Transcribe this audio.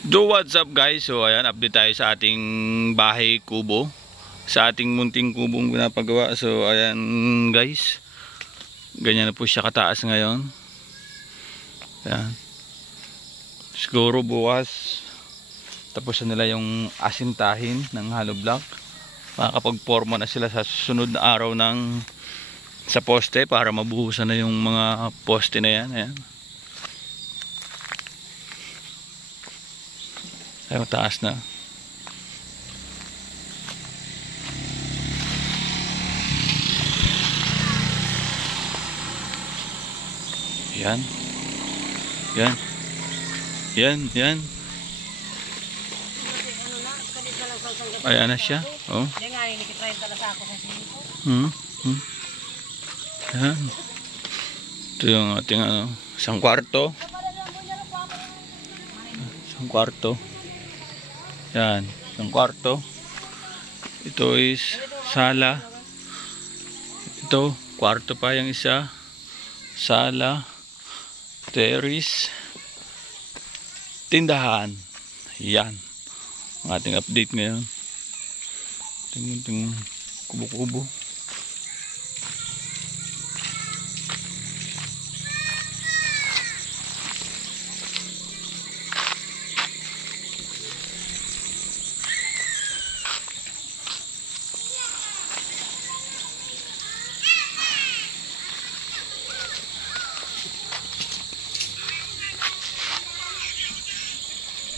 Do what's up guys, so ayan, update tayo sa ating bahay kubo, sa ating munting kubong pinapagawa. So ayan guys, ganyan na po siya kataas ngayon. Ayan. Siguro bukas tapos na nila yung asintahin ng hollow block, makakapagporma na sila sa susunod na araw ng sa poste para mabuhusan na yung mga poste na yan. Ayan. Ay, mataas na. Yan. Yan. Yan, yan. Ayan na siya. Oh. Yan. Ito yung ating isang kwarto. Isang kwarto. Yan, isang kwarto. Ito is sala. Ito, kwarto pa yung isa. Sala. Terrace. Tindahan. Yan. Ang ating update ngayon. Tingnan kubo-kubo.